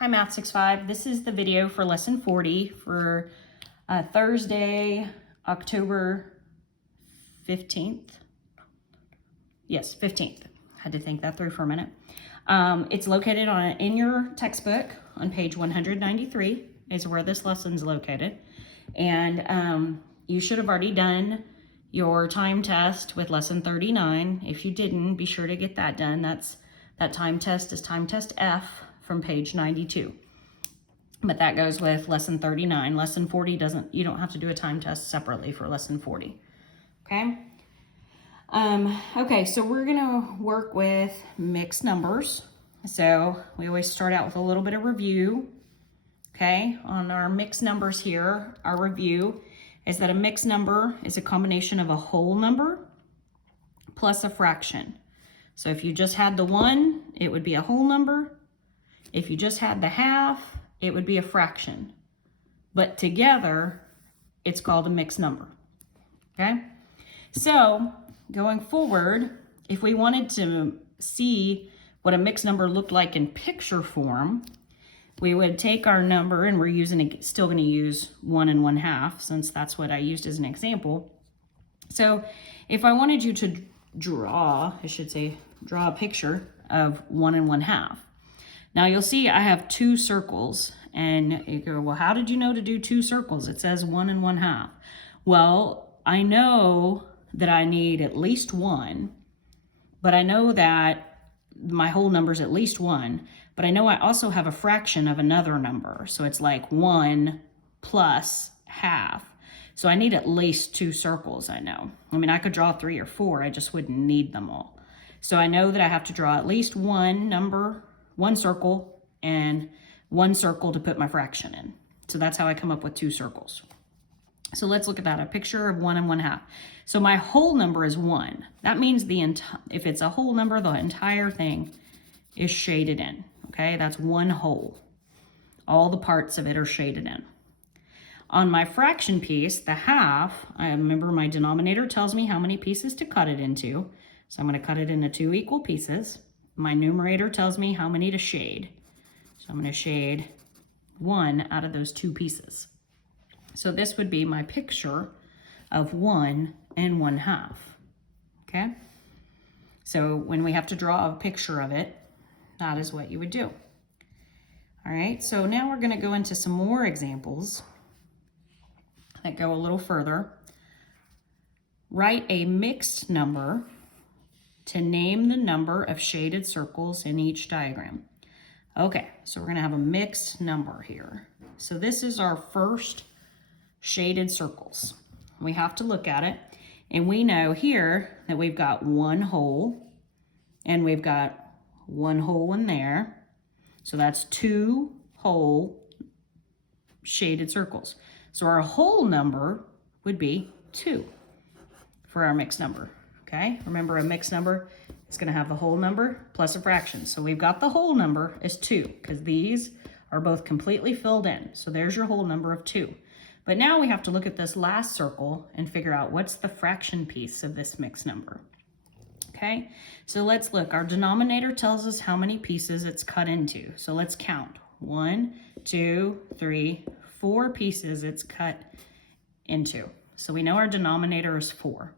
Hi Math 65. This is the video for lesson 40 for Thursday, October 15th. Yes, 15th. Had to think that through for a minute. It's located in your textbook on page 193 is where this lesson's located. And you should have already done your time test with lesson 39. If you didn't, be sure to get that done. That time test is time test F from page 92. But that goes with lesson 39. Lesson 40 you don't have to do a time test separately for lesson 40. Okay? Okay, so we're gonna work with mixed numbers. So we always start out with a little bit of review. Okay, on our mixed numbers here, our review is that a mixed number is a combination of a whole number plus a fraction. So if you just had the 1, it would be a whole number. If you just had the half, it would be a fraction. But together, it's called a mixed number. Okay? So going forward, if we wanted to see what a mixed number looked like in picture form, we would take our number, and we're still going to use 1 and 1/2 since that's what I used as an example. So if I wanted you to draw a picture of 1 and 1/2. Now you'll see I have 2 circles, and you go, well, how did you know to do 2 circles? It says 1 and 1/2. Well, I know that I need at least 1, but I know that my whole number is at least 1, but I know I also have a fraction of another number. So it's like 1 plus half. So I need at least 2 circles, I know. I mean, I could draw 3 or 4, I just wouldn't need them all. So I know that I have to draw at least one circle, and 1 circle to put my fraction in. So that's how I come up with 2 circles. So let's look at that, a picture of 1 and 1/2. So my whole number is 1. That means if it's a whole number, the entire thing is shaded in. Okay, that's one whole. All the parts of it are shaded in. On my fraction piece, the half, I remember my denominator tells me how many pieces to cut it into. So I'm going to cut it into 2 equal pieces. My numerator tells me how many to shade. So I'm going to shade 1 out of those 2 pieces. So this would be my picture of 1 and 1/2. Okay? So when we have to draw a picture of it, that is what you would do. All right, so now we're going to go into some more examples that go a little further. Write a mixed number to name the number of shaded circles in each diagram. Okay, so we're going to have a mixed number here. So this is our first shaded circles. We have to look at it, and we know here that we've got 1 whole, and we've got 1 whole in there. So that's 2 whole shaded circles. So our whole number would be 2 for our mixed number. Okay, remember a mixed number is going to have the whole number plus a fraction. So we've got the whole number is 2 because these are both completely filled in. So there's your whole number of 2. But now we have to look at this last circle and figure out what's the fraction piece of this mixed number. Okay, so let's look. Our denominator tells us how many pieces it's cut into. So let's count. 1, 2, 3, 4 pieces it's cut into. So we know our denominator is 4.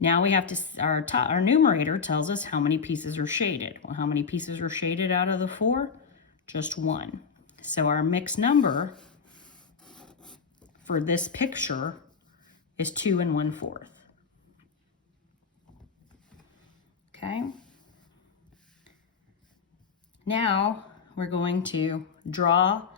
Now we have to, our numerator tells us how many pieces are shaded. Well, how many pieces are shaded out of the 4? Just 1. So our mixed number for this picture is 2 1/4. Okay. Now we're going to draw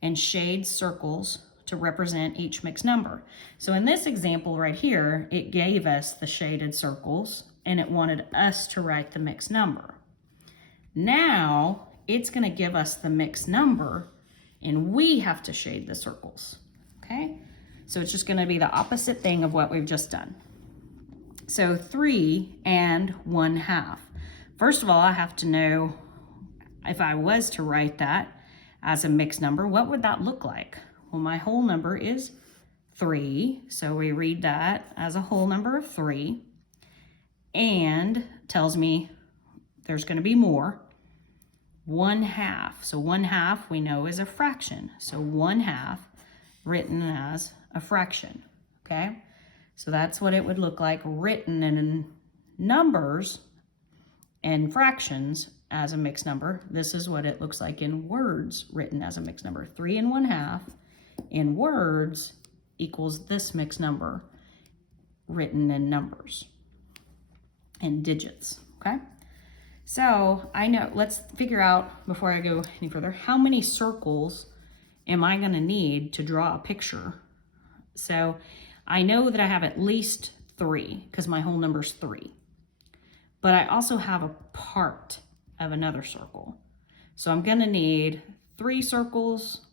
and shade circles to represent each mixed number. So in this example right here, it gave us the shaded circles and it wanted us to write the mixed number. Now it's going to give us the mixed number and we have to shade the circles. Okay, so it's just going to be the opposite thing of what we've just done. So 3 and 1/2. First of all, I have to know if I was to write that as a mixed number, what would that look like? Well, my whole number is 3, so we read that as a whole number of 3, and tells me there's going to be more. 1/2. So 1/2 we know is a fraction. So 1/2 written as a fraction, okay? So that's what it would look like written in numbers and fractions as a mixed number. This is what it looks like in words written as a mixed number. 3 1/2 in words equals this mixed number written in numbers and digits, okay? So I know, let's figure out, before I go any further, how many circles am I gonna need to draw a picture? So I know that I have at least 3 because my whole number's 3. But I also have a part of another circle. So I'm gonna need 3 circles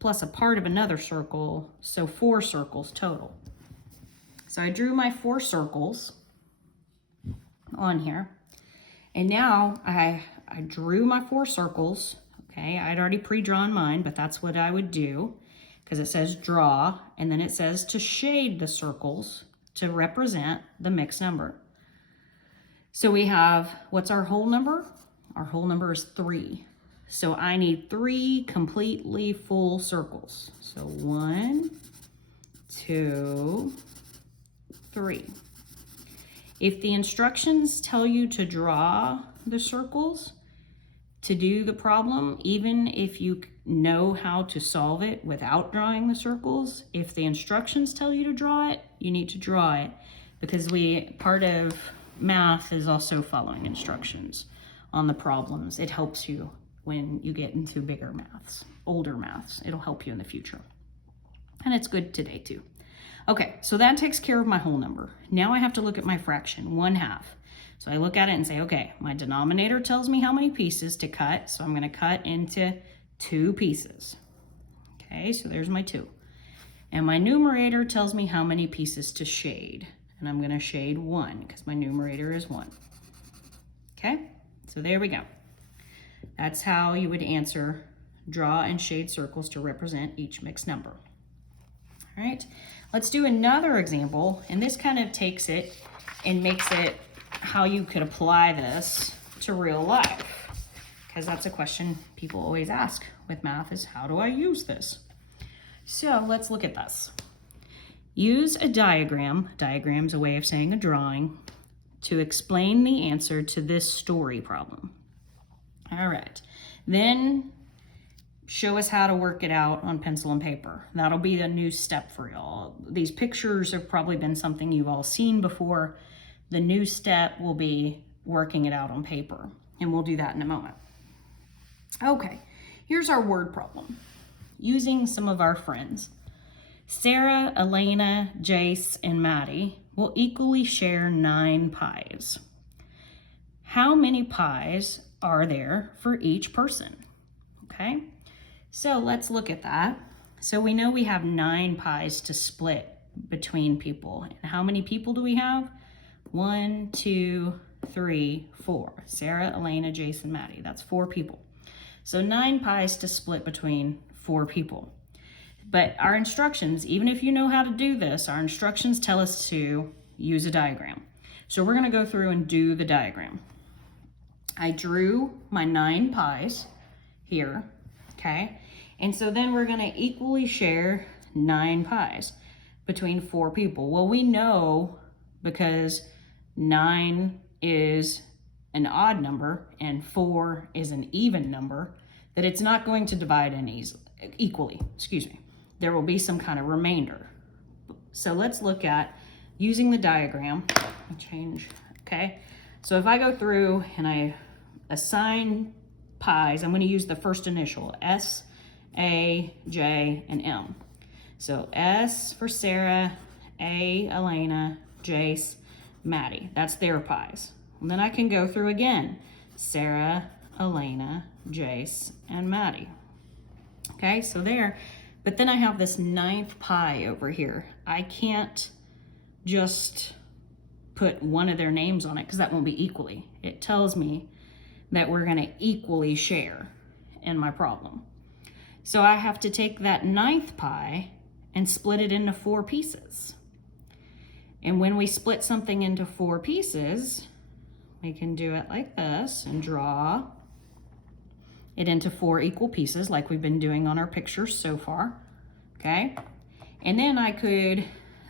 plus a part of another circle, so 4 circles total. So I drew my 4 circles on here. And now I drew my 4 circles, okay? I'd already pre-drawn mine, but that's what I would do because it says draw, and then it says to shade the circles to represent the mixed number. So we have, what's our whole number? Our whole number is 3. So I need 3 completely full circles. So 1, 2, 3. If the instructions tell you to draw the circles to do the problem, even if you know how to solve it without drawing the circles, if the instructions tell you to draw it, you need to draw it, because part of math is also following instructions on the problems. It helps you when you get into bigger maths, older maths. It'll help you in the future. And it's good today too. Okay, so that takes care of my whole number. Now I have to look at my fraction, 1/2. So I look at it and say, okay, my denominator tells me how many pieces to cut, so I'm gonna cut into 2 pieces. Okay, so there's my 2. And my numerator tells me how many pieces to shade. And I'm gonna shade 1 because my numerator is 1. Okay, so there we go. That's how you would answer draw and shade circles to represent each mixed number. All right, let's do another example, and this kind of takes it and makes it how you could apply this to real life, because that's a question people always ask with math is, how do I use this? So let's look at this. Use a diagram, diagram's a way of saying a drawing, to explain the answer to this story problem. All right, then show us how to work it out on pencil and paper. That'll be a new step for y'all. These pictures have probably been something you've all seen before. The new step will be working it out on paper, and we'll do that in a moment. Okay, here's our word problem. Using some of our friends. Sarah, Elena, Jace, and Maddie will equally share 9 pies. How many pies are there for each person? Okay, so let's look at that. So we know we have 9 pies to split between people. And how many people do we have? 1, 2, 3, 4. Sarah, Elena, Jace, and Maddie. That's 4 people. So 9 pies to split between 4 people. But our instructions, even if you know how to do this, our instructions tell us to use a diagram. So we're gonna go through and do the diagram. I drew my 9 pies here, okay? And so then we're gonna equally share 9 pies between 4 people. Well, we know, because 9 is an odd number and 4 is an even number, that it's not going to divide equally, excuse me. There will be some kind of remainder. So let's look at using the diagram. Change, okay? So if I go through and I assign pies, I'm going to use the first initial, S, A, J, and M. So S for Sarah, A, Elena, Jace, Maddie. That's their pies. And then I can go through again, Sarah, Elena, Jace, and Maddie. Okay, so there. But then I have this 9th pie over here. I can't just put one of their names on it because that won't be equally. It tells me that we're gonna equally share in my problem. So I have to take that 9th pie and split it into 4 pieces. And when we split something into 4 pieces, we can do it like this and draw it into 4 equal pieces like we've been doing on our pictures so far, okay? And then I could,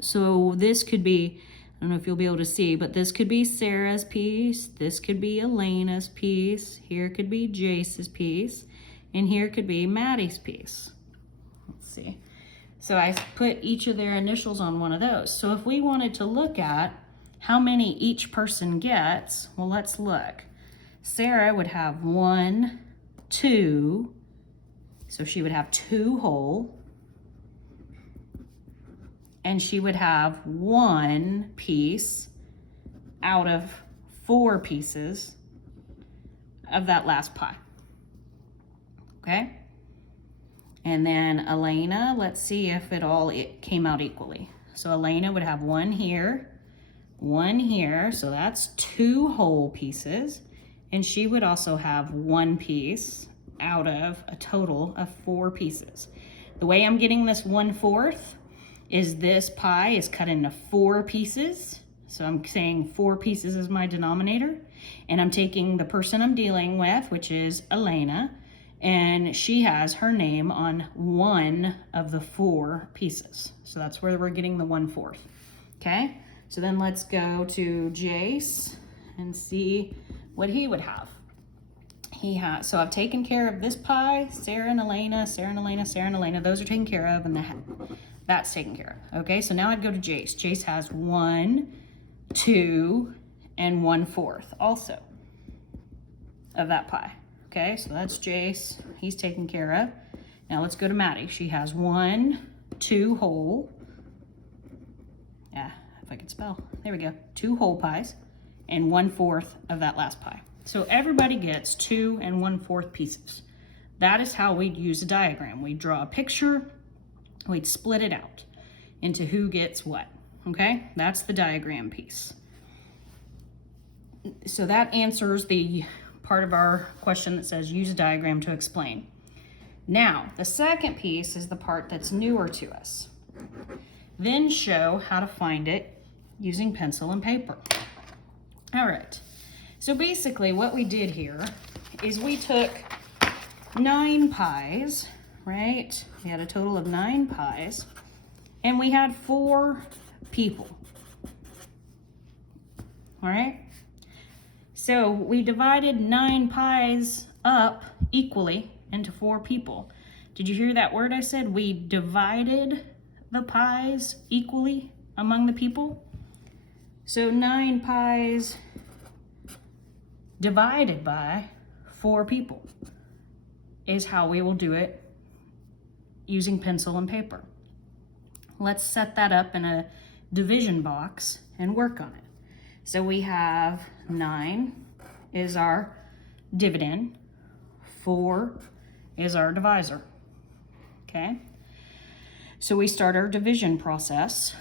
so this could be, I don't know if you'll be able to see, but this could be Sarah's piece, this could be Elena's piece, here could be Jace's piece, and here could be Maddie's piece. Let's see. So I put each of their initials on one of those. So if we wanted to look at how many each person gets, well, let's look. Sarah would have 1, 2, so she would have 2 whole, and she would have 1 piece out of 4 pieces of that last pie, okay? And then Elena, let's see if it came out equally. So Elena would have 1 here, 1 here, so that's 2 whole pieces. And she would also have 1 piece out of a total of 4 pieces. The way I'm getting this 1/4 is this pie is cut into 4 pieces. So I'm saying 4 pieces is my denominator. And I'm taking the person I'm dealing with, which is Elena, and she has her name on 1 of the 4 pieces. So that's where we're getting the 1/4. Okay, so then let's go to Jace and see what he would have. So I've taken care of this pie, Sarah and Elena, Sarah and Elena, Sarah and Elena. Those are taken care of, and that's taken care of. Okay, so now I'd go to Jace. Jace has 1, 2, and 1/4 also of that pie. Okay, so that's Jace. He's taken care of. Now let's go to Maddie. She has 1, 2 whole. Yeah, if I could spell. There we go. 2 whole pies and 1/4 of that last pie. So everybody gets 2 and 1/4 pieces. That is how we'd use a diagram. We'd draw a picture, we'd split it out into who gets what, okay? That's the diagram piece. So that answers the part of our question that says use a diagram to explain. Now, the second piece is the part that's newer to us. Then show how to find it using pencil and paper. All right, so basically what we did here is we took 9 pies, right? We had a total of 9 pies, and we had 4 people, all right? So we divided 9 pies up equally into 4 people. Did you hear that word I said? We divided the pies equally among the people. So 9 pies divided by 4 people is how we will do it using pencil and paper. Let's set that up in a division box and work on it. So we have 9 is our dividend, 4 is our divisor, okay? So we start our division process.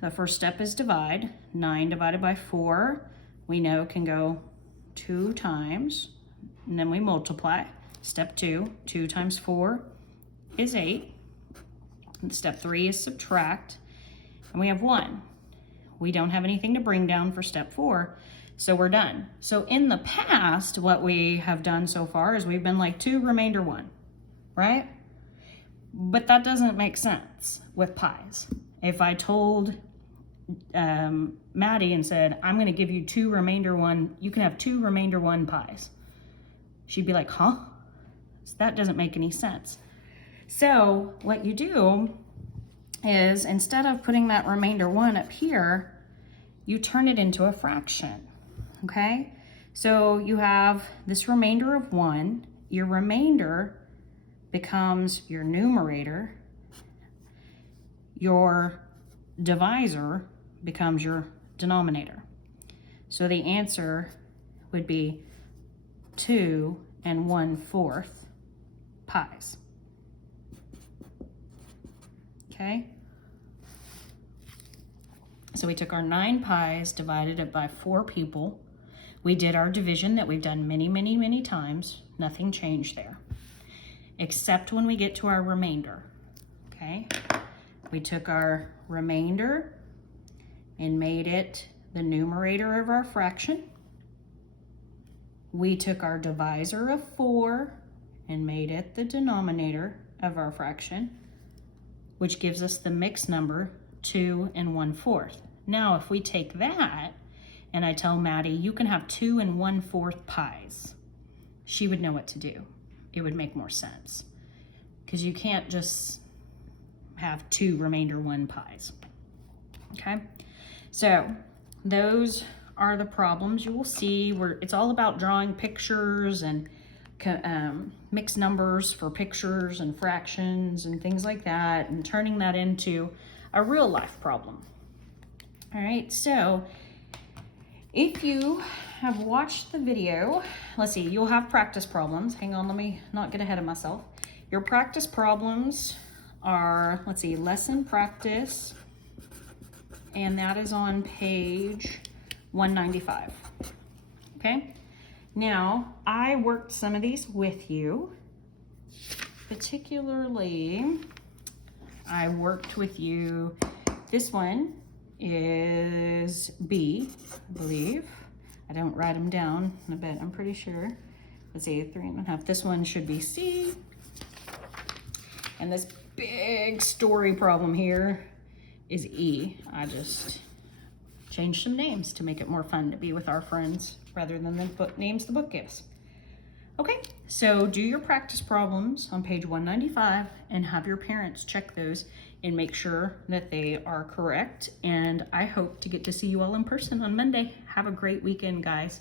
The first step is divide. 9 divided by 4, we know can go 2 times, and then we multiply. Step 2, 2 times 4 is 8. And step 3 is subtract, and we have 1. We don't have anything to bring down for step 4, so we're done. So in the past, what we have done so far is we've been like 2 remainder 1, right? But that doesn't make sense with pies. If I told Maddie and said, I'm gonna give you 2 remainder 1, you can have 2 remainder 1 pies. She'd be like, huh? So that doesn't make any sense. So what you do is instead of putting that remainder 1 up here, you turn it into a fraction, okay? So you have this remainder of 1, your remainder becomes your numerator, your divisor becomes your denominator. So the answer would be 2 and 1/4 pies. Okay? So we took our 9 pies, divided it by 4 people. We did our division that we've done many, many, many times. Nothing changed there, except when we get to our remainder, okay? We took our remainder and made it the numerator of our fraction. We took our divisor of 4 and made it the denominator of our fraction, which gives us the mixed number 2 1/4. Now, if we take that and I tell Maddie, you can have 2 1/4 pies, she would know what to do. It would make more sense because you can't just have 2 remainder 1 pies. Okay, so those are the problems you will see where it's all about drawing pictures and mixed numbers for pictures and fractions and things like that, and turning that into a real life problem. All right, so if you have watched the video, let's see, you'll have practice problems. Hang on, let me not get ahead of myself. Your practice problems are, let's see, lesson practice, and that is on page 195. Okay, now I worked some of these with you. Particularly, I worked with you, this one is B, I believe. I don't write them down, I'm pretty sure. Let's see, 3 1/2. This one should be C. And this big story problem here is E. I just changed some names to make it more fun to be with our friends rather than the book names the book gives. Okay, so do your practice problems on page 195 and have your parents check those and make sure that they are correct. And I hope to get to see you all in person on Monday. Have a great weekend, guys.